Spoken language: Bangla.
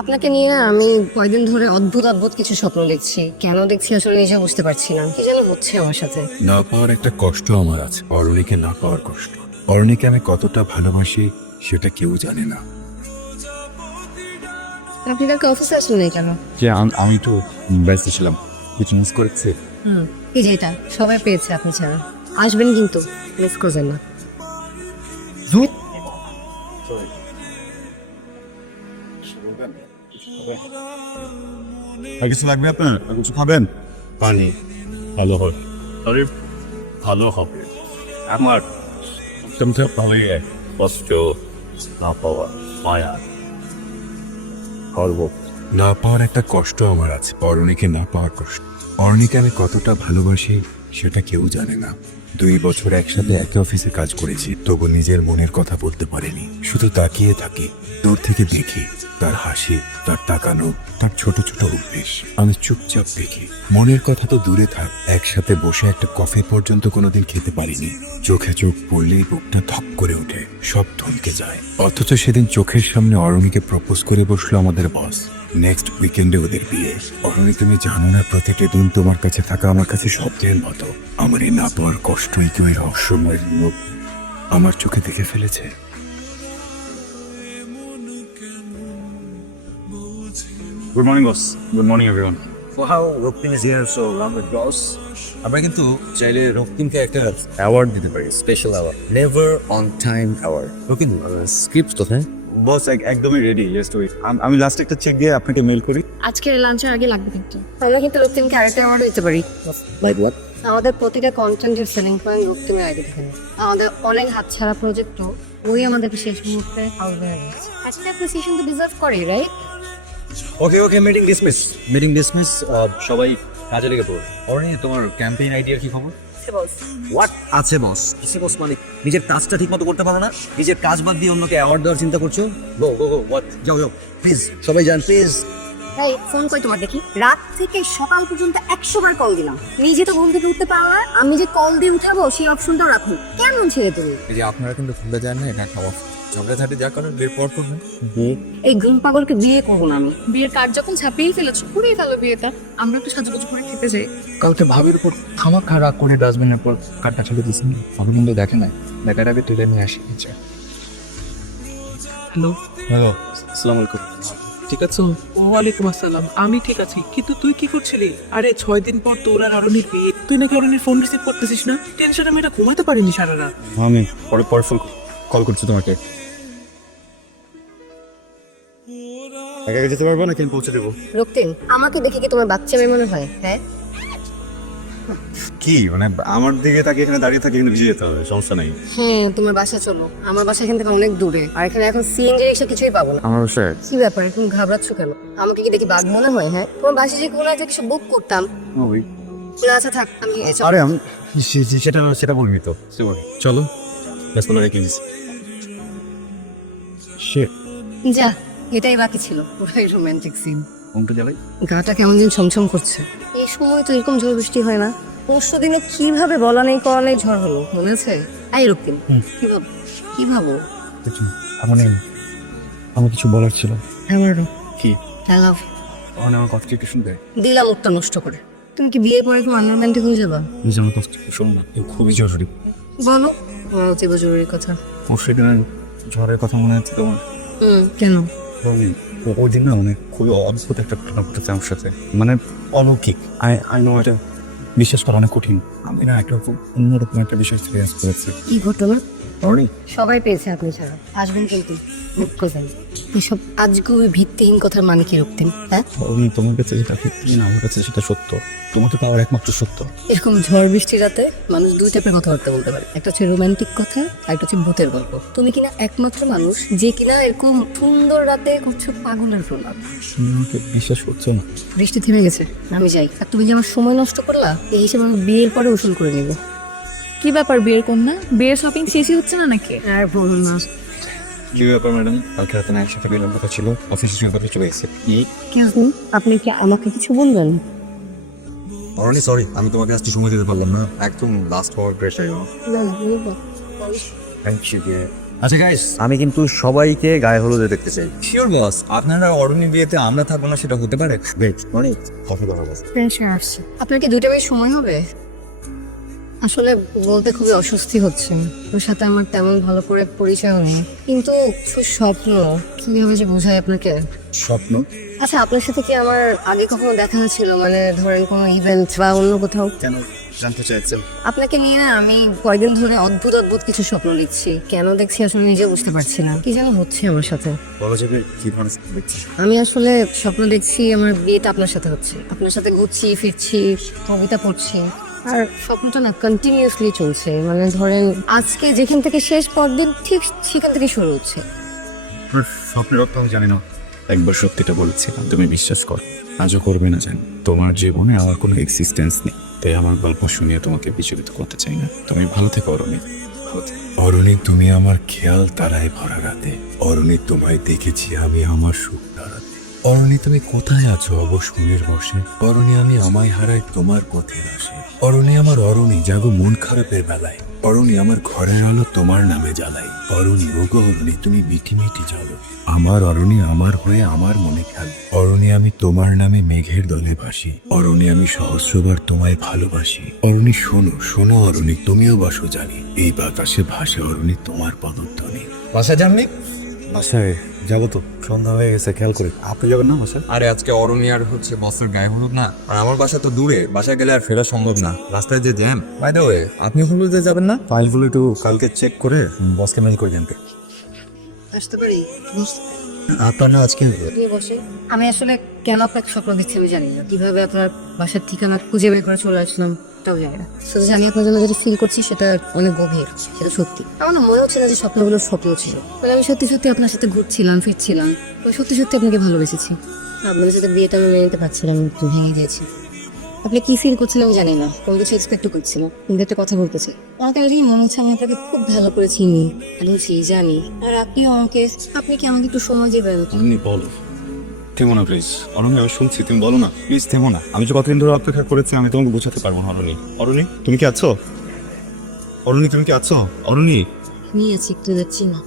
আপনাকে নিয়ে না আমি কয়দিন ধরে অদ্ভুত অদ্ভুত কিছু স্বপ্ন দেখছি। কেন দেখছি আসলে নিজে বুঝতে পারছি না, কি যেন হচ্ছে আমার সাথে। না পাওয়ার একটা কষ্ট আমার আছে, অরণিকে না পাওয়ার কষ্ট। অরণিকে আমি কতটা ভালোবাসি সেটা কেউ জানে না। আপনি কালকে অফিসে আসলেন না কেন? যে আমি তো ব্যস্ত ছিলাম, কিছু মিস করেছি। এই যে এটা সবাই পেয়েছে, আপনি ছাড়া। আসবেন কিন্তু, মিস করবেন না। আর কিছু লাগবে আপনার? আর কিছু খাবেন? পানি ভালো হবে, আরে ভালো হবে। আমার সবচেয়ে ভালো কষ্ট না পাওয়া, মায়া গর্ব। না পাওয়ার একটা কষ্ট আমার আছে, অরণিকে না পাওয়ার কষ্ট। অরণিকে আমি কতটা ভালোবাসি সেটা কেউ জানে না। 2 বছর একসাথে একই অফিসে কাজ করেছি, তবু নিজের মনের কথা বলতে পারিনি। শুধু তাকিয়ে থাকি, দূর থেকে দেখি তার হাসি, তার তাকানো, তার ছোট ছোট অভ্যেস। আমি চুপচাপ দেখি। মনের কথা তো দূরে থাক, একসাথে বসে একটা কফি পর্যন্ত কোনোদিন খেতে পারিনি। চোখে চোখ পড়লেই বুকটা ধক করে ওঠে, সব থমকে যায়। অথচ সেদিন চোখের সামনে অরণিকে প্রপোজ করে বসলো আমাদের বস। নেক্সট উইকেন্ডে ওদের বিয়ে। অরণি, তুমি জানো না, প্রতিটি দিন তোমার কাছে থাকা আমার কাছে স্বপ্নের মতো। আমার এই না পাওয়ার কষ্টই কেউ এই রহস্যময় রূপ আমার চোখে দেখে ফেলেছে। Good morning, boss. Good morning, everyone. Wow, Raktim is here, so lovely, boss. আমরা কিন্তু চাইলে রক্তিমকে একটা অ্যাওয়ার্ড দিতে পারি, special award, never on time award. Raktim, script কোথায়? বস একদমই রেডি, জাস্ট ওয়েট। আমি লাস্ট একটা চেক দিয়ে আপনাকে মেল করি। আজকের লাঞ্চের আগে লাগবে কিন্তু। আমরা কিন্তু রক্তিমকে আরেকটা অ্যাওয়ার্ড দিতে পারি। Like what? আমাদের প্রতিটা কন্টেন্টের সেলিং পয়েন্ট রক্তিমের আগে থেকে। আমাদের অনেক হাতছাড়া প্রজেক্টও ওই আমাদেরকে শেষ মুহূর্তে আউট হয়ে গেছে। একটা অ্যাপ্রিসিয়েশন তো ডিজার্ভ করে, রাইট? ওকে ওকে, মিটিং ডিসমিস। Meeting dismiss. সবাই কাজে লেগে পড়ো। অরণি, তোমার ক্যাম্পেইন আইডিয়ার কি খবর? হোয়াট আছে বস? কিসে বস মানে নিজের কাজটা ঠিক মতো করতে পারো না, নিজের কাজ বাদ দিয়ে অন্যকে অ্যাওয়ার্ড দেওয়ার চিন্তা করছো? গো গো গো, হোয়াট? যাও যাও প্লিজ, সবাই যান প্লিজ। এই ফোন কই তোমার দেখি? রাত থেকে সকাল পর্যন্ত 100 বার কল দিলাম, নিজে তো ঘুম থেকে উঠতে পারো না। আমি যে কল দিয়ে উঠাবো সেই অপশনটাও রাখো। কেমন ছেলে তুমি? এই যে আপনারা কিন্তু ভুলে যান না, এটা একটা অফিস। ঝগড়াঝাটি যা করেন বের পর করবেন। এই ঘুম পাগলকে বিয়ে করবো না আমি। বিয়ের কার্ড যখন ছাপিয়েই ফেলেছো, করেই ফেলো বিয়েটা। আমরা একটু সাজুগুজু করে খেতে যাই। কালকে ভাবের উপর খামাখা রাগ করে ডাস্টবিনের পর কাঠটা ছেড়ে দিয়েছেন। আমি কিন্তু দেখে নাই, দেখার আগে তুলে নিয়ে আসি নিচে। হ্যালো, হ্যালো, আসসালামু আলাইকুম। ঠিক আছো? ওয়ালাইকুম আসসালাম, আমি ঠিক আছি, কিন্তু তুই কি করছিলি? আরে 6 দিন পর তোর আর অরণির বিয়ে, তুই নাকি অরণির ফোন রিসিভ করতেছিস না? টেনশনে আমি এটা ঘুমাতে পারিনি সারা রাত। আমি পরে পরে ফোন কল করছি তোমাকে। একা একা যেতে পারবো না, কেন পৌঁছে দেবো? রক্তিম, আমাকে দেখে কি তোমার বাচ্চা মেয়ে মনে হয়? হ্যাঁ, কি মানে আমার দিকে তাকে এখানে দাঁড়িয়ে থাকে, কিন্তু ভিজে যেতে হবে, সমস্যা নাই। হ্যাঁ তোমার বাসা চলো। আমার বাসা এখান থেকে অনেক দূরে, আর এখানে এখন সিএনজি রিক্সা কিছুই পাবো না। আমার বাসায় কি ব্যাপার, এখন ঘাবড়াচ্ছ কেন? আমাকে কি দেখে বাঘ মনে হয়? হ্যাঁ, তোমার বাসা যে কোনো একটা কিছু বুক করতাম। ওই না আচ্ছা থাক, আমি আরে আমি সেটা সেটা বলবি তো। চলো ব্যস্ত না রেখে দিস। যা, এটাই বাকি ছিল, পুরাই রোমান্টিক সিন। ঘুমটা জ্বালাই। গাটা কেমন যেন ছমছম করছে। এই সময় তো এরকম ঝড় বৃষ্টি হয় না। পরশু দিনে কিভাবে বলা নেই করা নেই ঝড় হলো, মনে আছে? এই রক্তিম, কি ভাবো? কি ভাবো? আমার কিছু বলার ছিল। আমারও। কি? হ্যালো, মানে আমার কথা একটু শুনবে? দিলাম মুখটা নষ্ট করে। তুমি কি বিয়ে পরে খুব আনরোম্যান্টিক হয়ে যাবা? নিজে আমার কথা একটু শোনো না, খুবই জরুরি। বলো, আমার অতীব জরুরি কথা। পরশু দিনের ঝড়ের কথা মনে আছে তোমার? কেন? ওই দিন না মানে খুবই অদ্ভুত একটা ঘটনা ঘটেছে আমার সাথে, মানে অলৌকিক। আই নো এটা বিশ্বাস করা অনেক কঠিন। আমি না একটা খুব অন্যরকম একটা বিষয় এক্সপিরিয়েন্স করেছি। কি ঘটনা? অরণি, সবাই পেয়েছে, আপনি ছাড়া। আসবেন কিন্তু, মুখ করবেন। এসব আজগুবি ভিত্তিহীন কথার মানে কি রক্তিম? হ্যাঁ, অরণি, তোমার কাছে যেটা সত্যি না, আমার কাছে সেটা সত্য। তোমাকে পাওয়ার একমাত্র সত্য। এরকম ঝড় বৃষ্টি রাতে মানুষ দুই টাইপের কথাবার্তা বলতে পারে। একটা হচ্ছে রোমান্টিক কথা, আর একটা হচ্ছে ভূতের গল্প। তুমি কিনা একমাত্র মানুষ যে কিনা এরকম সুন্দর রাতে করছো পাগলের প্রলাপ। তুমি আমাকে বিশ্বাস করছো না? বৃষ্টি থেমে গেছে, আমি যাই। আর তুমি যে আমার সময় নষ্ট করলা, এই হিসেবে আমি বিয়ের পরে উসুল করে নিব। কি ব্যাপার, বিয়ের কন্যা? বিয়ের শপিং শেষই হচ্ছে না নাকি? আর বলুন না। কি ব্যাপার ম্যাডাম? কালকে রাতে না একসাথে বেরোনোর কথা ছিল, অফিসে শুয়ে কথা চলে এসেছে। আপনি কি আমাকে কিছু বলবেন? অরণি সরি, আমি তোমাকে আজকে সময় দিতে পারলাম না, একদম লাস্ট আওয়ার প্রেশার। না না, বলবো। Thank you. আচ্ছা গাইস, আমি কিন্তু সবাইকে গায়ে হলুদে দেখতে চাই। শিওর বস, আপনারা অরুণীর বিয়েতে আমরা থাকবো না সেটা হতে পারে? বেশ, অনেক কথা বলা বস। প্রেশার আসছে। আপনার কি 2টা বেশ সময় হবে? আসলে বলতে খুবই অস্বস্তি হচ্ছে। ওর সাথে আমার তেমন ভালো করে পরিচয় নেই, কিন্তু খুব স্বপ্ন, কিভাবে যে বোঝাই আপনাকে। স্বপ্ন? আচ্ছা, আপনার সাথে কি আমার আগে কখনো দেখা হয়েছিল, মানে ধরেন কোনো ইভেন্ট বা অন্য কোথাও? কেন জানতে চাইছেন? আপনাকে নিয়ে না আমি কয়েকদিন ধরে অদ্ভুত অদ্ভুত কিছু স্বপ্ন দেখছি। কেন দেখছি আসলে নিজে বুঝতে পারছি না, কি যেন হচ্ছে আমার সাথে। বলা যাবে কি ধরনের স্বপ্ন দেখছেন? আমি আসলে স্বপ্ন দেখছি আমার বিয়েটা আপনার সাথে হচ্ছে, আপনার সাথে ঘুরছি ফিরছি, কবিতা পড়ছি, আর স্বপ্নটা না কন্টিনিউয়াসলি চলছে। মানে ধরেন আজকে যেখান থেকে শেষ, পরদিন ঠিক সেখান থেকে শুরু হচ্ছে। আপনার স্বপ্নের অর্থ আমি জানি না। একবার সত্যিটা বলেছিলাম, তুমি বিশ্বাস করো। আজও করবে না জানি। তোমার জীবনে আমার কোনো এক্সিস্টেন্স নেই, তাই আমার গল্প শুনিয়ে তোমাকে বিচলিত করতে চাই না। তুমি ভালো থেকো অরুণী, ভালো থেকো। অরণি, তুমি আমার খেয়াল তারায় ভরা রাতে। অরণি, তোমায় দেখেছি আমি আমার সুখ তারাতে। অরণি, তুমি কোথায় আছো অবসুনের বসে? অরণি, আমি আমায় হারাই তোমার পথের আসে। অরণি, আমার অরণি, জাগো মন খারাপের বেলায়। অরণি, আমার ঘরের আলো তোমার নামে জ্বালাই। অরণি, ওগো অরণি, তুমি মিটি মিটি চলো। আমার অরণি, আমার হয়ে আমার মনে খেল। অরণি, আমি তোমার নামে মেঘের দলে ভাসি। অরণি, আমি সহস্রবার তোমায় ভালোবাসি। অরণি, শোনো শোনো অরণি, তুমিও বাসো জানি। এই বাতাসে ভাসে অরণি তোমার পদধ্বনি। বাসায় যাননি? বাসায় যাবো তো, সন্ধ্যা হয়ে গেছে, খেয়াল করে। আপনি যাবেন না বাসায়? আরে আজকে অরণি আর হচ্ছে বসের গায়ে হলুদ না, আর আমার বাসা তো দূরে, বাসায় গেলে আর ফেরা সম্ভব না, রাস্তায় যে জ্যাম। বাই দ্য ওয়ে, আপনি হলুদে যাবেন না? ফাইলগুলো একটু কালকে চেক করে বসকে মেল করে দেন। আসতে পারি? আপনার না আজকে নিয়ে বসে। আমি আসলে কেন আপনাকে স্বপ্ন দিচ্ছি আমি জানি না, কিভাবে আপনার বাসার ঠিকানা খুঁজে বের করে চলে আসলাম তাও জানি না। শুধু জানি আপনার জন্য যেটা ফিল করছি সেটা অনেক গভীর, সেটা সত্যি। আমার না মনে হচ্ছে না যে স্বপ্নগুলো স্বপ্ন ছিল, মানে আমি সত্যি সত্যি আপনার সাথে ঘুরছিলাম ফিরছিলাম, সত্যি সত্যি আপনাকে ভালোবেসেছি। আপনাদের সাথে বিয়েটা আমি মেনে নিতে পারছিলাম, একটু ভেঙে গিয়েছি। আপনি কি ফিল করছিলেন আমি জানি না, কোনো কিছু এক্সপেক্ট করছিলাম, কিন্তু একটা কথা বলতেছি। আমার কেন জানি মনে হচ্ছে আমি আপনাকে খুব ভালো করে চিনি, বুঝি, জানি। আর আপনিও আমাকে, আপনি কি আমাকে একটু সময় দেবেন? আপনি বলো। থেমো না প্লিজ অরুণী, আমি শুনছি, তুমি বলো না প্লিজ, থেমো না। আমি যে কতদিন ধরে অপেক্ষা করেছি, আমি তোমাকে বোঝাতে পারবো না। অরুণী, অরুণী তুমি কি আছো? অরুণী তুমি কি আছো? অরুণী, নিয়ে আছি, একটু যাচ্ছি না।